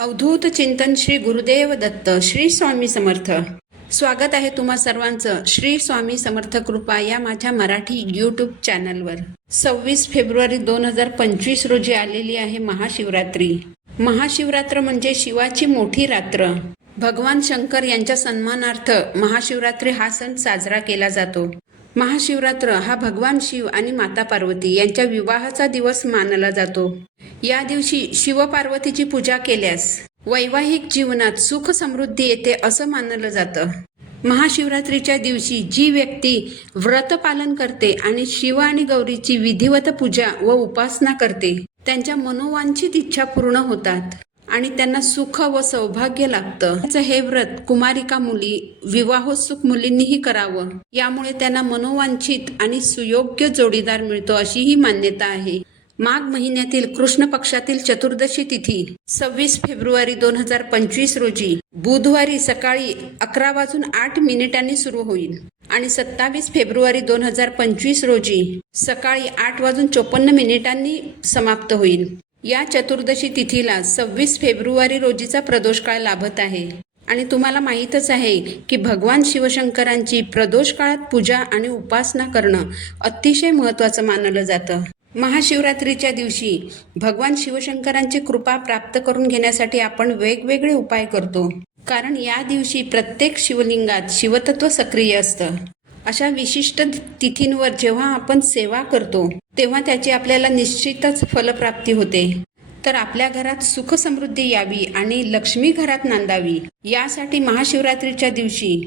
अवधूत चिंतन श्री गुरुदेव दत्त श्री स्वामी समर्थ. स्वागत आहे तुम्हा सर्वांचं श्री स्वामी समर्थ कृपा या माझ्या मराठी यूट्यूब चॅनलवर. 26 फेब्रुवारी 2025 रोजी आलेली आहे महाशिवरात्री. महाशिवरात्र म्हणजे शिवाची मोठी रात्र. भगवान शंकर यांच्या सन्मानार्थ महाशिवरात्री हा सण साजरा केला जातो. महाशिवरात्र हा भगवान शिव आणि माता पार्वती यांच्या विवाहाचा दिवस मानला जातो. या दिवशी शिवपार्वतीची पूजा केल्यास वैवाहिक जीवनात सुख समृद्धी येते असं मानलं जातं. महाशिवरात्रीच्या दिवशी जी व्यक्ती व्रत पालन करते आणि शिव आणि गौरीची विधिवत पूजा व उपासना करते त्यांच्या मनोवांछित इच्छा पूर्ण होतात आणि त्यांना सुख व सौभाग्य लाभतं. हे व्रत कुमारिका मुली, विवाहोत्सुक मुलींनीही करावं. यामुळे त्यांना मनोवांछित आणि सुयोग्य जोडीदार मिळतो अशी ही मान्यता आहे. माघ महिन्यातील कृष्ण पक्षातील चतुर्दशी तिथी 26 फेब्रुवारी 2025 रोजी बुधवारी सकाळी 11:08 सुरू होईल आणि 27 फेब्रुवारी 2025 रोजी सकाळी 8:54 समाप्त होईल. या चतुर्दशी तिथीला 26 फेब्रुवारी रोजीचा प्रदोष काळ लाभत आहे आणि तुम्हाला माहीतच आहे की भगवान शिवशंकरांची प्रदोष काळात पूजा आणि उपासना करणं अतिशय महत्त्वाचं मानलं जातं. महाशिवरात्रीच्या दिवशी भगवान शिवशंकरांची कृपा प्राप्त करून घेण्यासाठी आपण वेगवेगळे उपाय करतो, कारण या दिवशी प्रत्येक शिवलिंगात शिवतत्व सक्रिय असतं. अशा विशिष्ट तिथींवर जेव्हा आपण सेवा करतो तेव्हा त्याची आपल्याला निश्चितच फलप्राप्ती होते. तर आपल्या घरात सुख समृद्धी यावी आणि लक्ष्मी घरात नांदावी यासाठी महाशिवरात्रीच्या दिवशी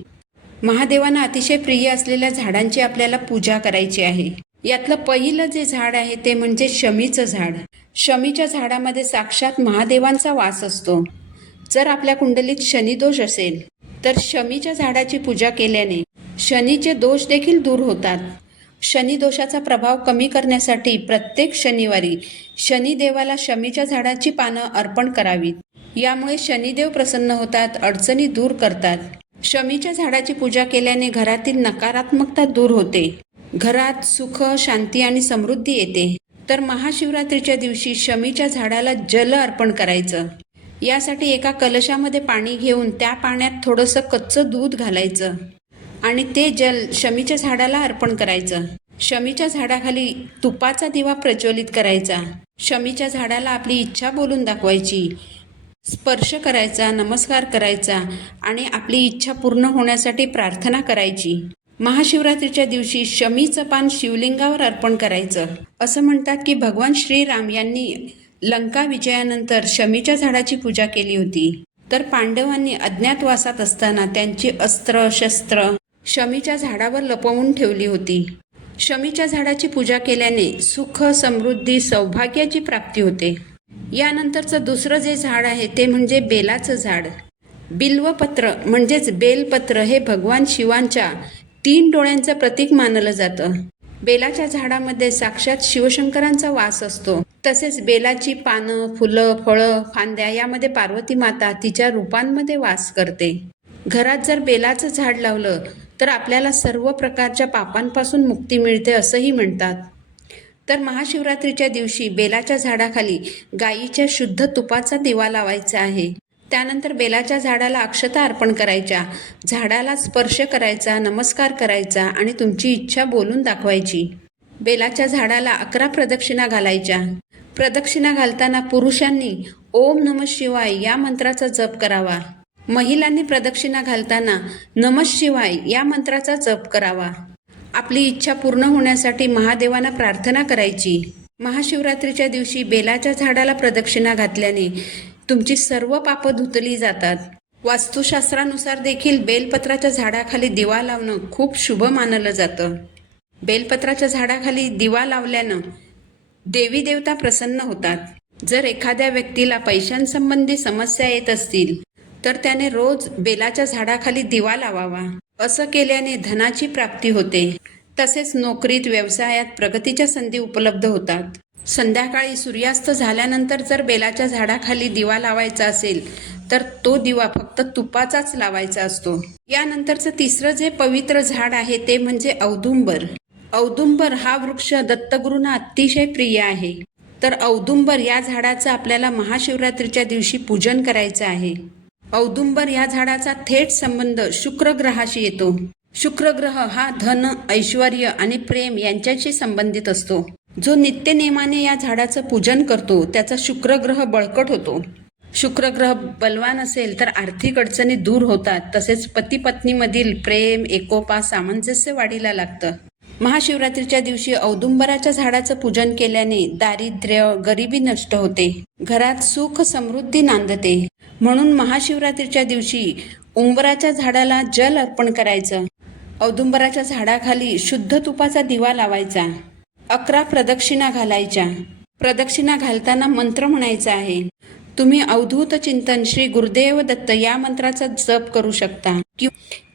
महादेवांना अतिशय प्रिय असलेल्या झाडांची आपल्याला पूजा करायची आहे. यातलं पहिलं जे झाड आहे ते म्हणजे शमीचं झाड. शमीच्या झाडामध्ये साक्षात महादेवांचा वास असतो. जर आपल्या कुंडलीत शनिदोष असेल तर शमीच्या झाडाची पूजा केल्याने शनीचे दोष देखील दूर होतात. शनी दोषाचा प्रभाव कमी करण्यासाठी प्रत्येक शनिवारी शनिदेवाला शमीच्या झाडाची पानं अर्पण करावीत. यामुळे शनिदेव प्रसन्न होतात, अडचणी दूर करतात. शमीच्या झाडाची पूजा केल्याने घरातील नकारात्मकता दूर होते, घरात सुख, शांती आणि समृद्धी येते. तर महाशिवरात्रीच्या दिवशी शमीच्या झाडाला जल अर्पण करायचं. यासाठी एका कलशामध्ये पाणी घेऊन त्या पाण्यात थोडंसं कच्चं दूध घालायचं आणि ते जल शमीच्या झाडाला अर्पण करायचं. शमीच्या झाडाखाली तुपाचा दिवा प्रज्वलित करायचा. शमीच्या झाडाला आपली इच्छा बोलून दाखवायची, स्पर्श करायचा, नमस्कार करायचा आणि आपली इच्छा पूर्ण होण्यासाठी प्रार्थना करायची. महाशिवरात्रीच्या दिवशी शमीचं पान शिवलिंगावर अर्पण करायचं. असं म्हणतात की भगवान श्रीराम यांनी लंका विजयानंतर शमीच्या झाडाची पूजा केली होती. तर पांडवांनी अज्ञातवासात असताना त्यांची अस्त्र शस्त्र शमीच्या झाडावर लपवून ठेवली होती. शमीच्या झाडाची पूजा केल्याने सुख, समृद्धी, सौभाग्याची प्राप्ती होते. यानंतरचं दुसरं जे झाड आहे ते म्हणजे बेलाचं झाड. बिल्वपत्र म्हणजेच बेलपत्र हे भगवान शिवांच्या 3 डोळ्यांचं प्रतीक मानलं जातं. बेलाच्या झाडामध्ये साक्षात शिवशंकरांचा वास असतो. तसेच बेलाची पानं, फुलं, फळं, फांद्या यामध्ये पार्वती माता तिच्या रूपांमध्ये वास करते. घरात जर बेलाचं झाड लावलं तर आपल्याला सर्व प्रकारच्या पापांपासून मुक्ती मिळते असंही म्हणतात. तर महाशिवरात्रीच्या दिवशी बेलाच्या झाडाखाली गायीच्या शुद्ध तुपाचा दिवा लावायचा आहे. त्यानंतर बेलाच्या झाडाला अक्षता अर्पण करायच्या, झाडाला स्पर्श करायचा, नमस्कार करायचा आणि तुमची इच्छा बोलून दाखवायची. बेलाच्या झाडाला 11 प्रदक्षिणा घालायच्या. प्रदक्षिणा घालताना पुरुषांनी ओम नमः शिवाय या मंत्राचा जप करावा. महिलांनी प्रदक्षिणा घालताना नमः शिवाय या मंत्राचा जप करावा. आपली इच्छा पूर्ण होण्यासाठी महादेवांना प्रार्थना करायची. महाशिवरात्रीच्या दिवशी बेलाच्या झाडाला प्रदक्षिणा घातल्याने तुमची सर्व पापं धुतली जातात. वास्तुशास्त्रानुसार देखील बेलपत्राच्या झाडाखाली दिवा लावणं खूप शुभ मानलं जातं. बेलपत्राच्या झाडाखाली दिवा लावल्यानं देवी देवता प्रसन्न होतात. जर एखाद्या व्यक्तीला पैशांसंबंधी समस्या येत असतील तर त्याने रोज बेलाच्या झाडाखाली दिवा लावावा. असं केल्याने धनाची प्राप्ती होते. तसेच नोकरीत, व्यवसायात प्रगतीच्या संधी उपलब्ध होतात. संध्याकाळी सूर्यास्त झाल्यानंतर जर बेलाच्या झाडाखाली दिवा लावायचा असेल तर तो दिवा फक्त तुपाचाच लावायचा असतो. यानंतरचं तिसरं जे पवित्र झाड आहे ते म्हणजे औदुंबर. औदुंबर हा वृक्ष दत्तगुरूंना अतिशय प्रिय आहे. तर औदुंबर या झाडाचं आपल्याला महाशिवरात्रीच्या दिवशी पूजन करायचं आहे. औदुंबर या झाडाचा थेट संबंध शुक्र ग्रहाशी येतो. शुक्र ग्रह हा धन, ऐश्वर आणि प्रेम यांच्याशी संबंधित असतो. जो नित्यनेमाने या झाडाचं पूजन करतो त्याचा शुक्र ग्रह बळकट होतो. शुक्र ग्रह बलवान असेल तर आर्थिक अडचणी दूर होतात. तसेच पती पत्नीमधील प्रेम, एकोपा, सामंजस्य वाढीला लागतं. महाशिवरात्रीच्या दिवशी औदुंबराच्या झाडाचं पूजन केल्याने दारिद्र्य, गरिबी नष्ट होते. घरात सुख समृद्धी नांदते. म्हणून महाशिवरात्रीच्या दिवशी उंबराच्या झाडाला जल अर्पण करायचं. औदुंबराच्या झाडाखाली शुद्ध तुपाचा दिवा लावायचा. 11 प्रदक्षिणा घालायच्या. प्रदक्षिणा घालताना मंत्र म्हणायचा आहे. तुम्ही अवधूत चिंतन श्री गुरुदेव दत्त या मंत्राचा जप करू शकता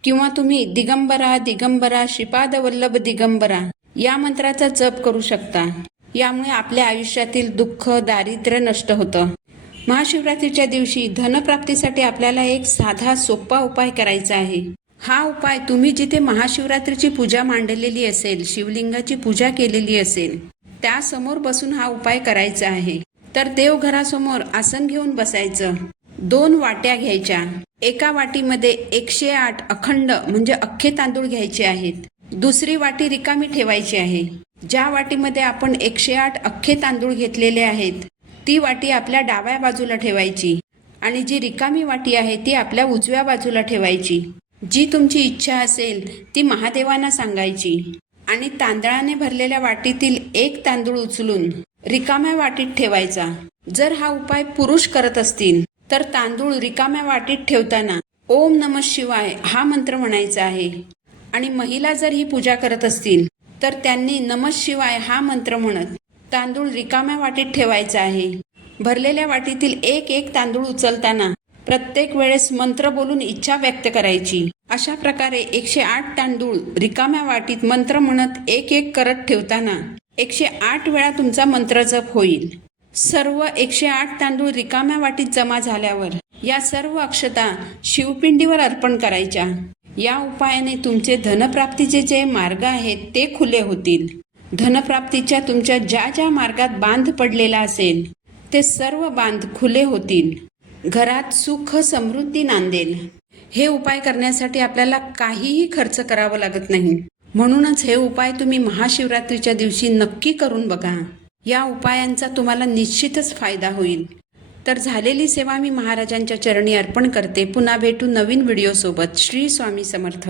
किंवा तुम्ही दिगंबरा दिगंबरा श्रीपाद वल्लभ दिगंबरा या मंत्राचा जप करू शकता. यामुळे आपल्या आयुष्यातील दुःख, दारिद्र्य नष्ट होतं. महाशिवरात्रीच्या दिवशी धनप्राप्तीसाठी आपल्याला एक साधा सोपा उपाय करायचा आहे. हा उपाय तुम्ही जिथे महाशिवरात्रीची पूजा मांडलेली असेल, शिवलिंगाची पूजा केलेली असेल, त्यासमोर बसून हा उपाय करायचा आहे. तर देवघरासमोर आसन घेऊन बसायचं. 2 वाट्या घ्यायच्या. एका वाटीमध्ये 108 अखंड म्हणजे अख्खे तांदूळ घ्यायचे आहेत. दुसरी वाटी रिकामी ठेवायची आहे. ज्या वाटीमध्ये आपण 108 अख्खे तांदूळ घेतलेले आहेत ती वाटी आपल्या डाव्या बाजूला ठेवायची आणि जी रिकामी वाटी आहे ती आपल्या उजव्या बाजूला ठेवायची. जी तुमची इच्छा असेल ती महादेवांना सांगायची आणि तांदळाने भरलेल्या वाटीतील एक तांदूळ उचलून रिकाम्या वाटीत ठेवायचा. जर हा उपाय पुरुष करत असतील तर तांदूळ रिकाम्या वाटीत ठेवताना ओम नमः शिवाय हा मंत्र म्हणायचा आहे. आणि महिला जर ही पूजा करत असतील तर त्यांनी नमः शिवाय हा मंत्र म्हणत तांदूळ रिकाम्या वाटीत ठेवायचा आहे. भरलेल्या वाटीतील एक तांदूळ उचलताना प्रत्येक वेळेस मंत्र बोलून इच्छा व्यक्त करायची. अशा प्रकारे 108 तांदूळ रिकाम्या वाटीत मंत्र म्हणत एक करत ठेवताना 108 वेळा तुमचा मंत्र जप होईल. सर्व 108 तांदूळ रिकाम्या वाटीत जमा झाल्यावर या सर्व अक्षता शिवपिंडीवर अर्पण करायच्या. या उपायाने तुमचे धनप्राप्तीचे जे मार्ग आहेत ते खुले होतील. धनप्राप्तीच्या तुमच्या ज्या मार्गात बांध पडलेला असेल ते सर्व बांध खुले होतील. घरात सुख समृद्धी नांदेल. हे उपाय करण्यासाठी आपल्याला काहीही खर्च करावा लागत नाही. म्हणूनच हे उपाय तुम्ही महाशिवरात्रीच्या दिवशी नक्की करून बघा. या उपायांचा तुम्हाला निश्चितच फायदा होईल. तर झालेली सेवा मी महाराजांच्या चरणी अर्पण करते. पुन्हा भेटू नवीन व्हिडिओसोबत. श्री स्वामी समर्थ.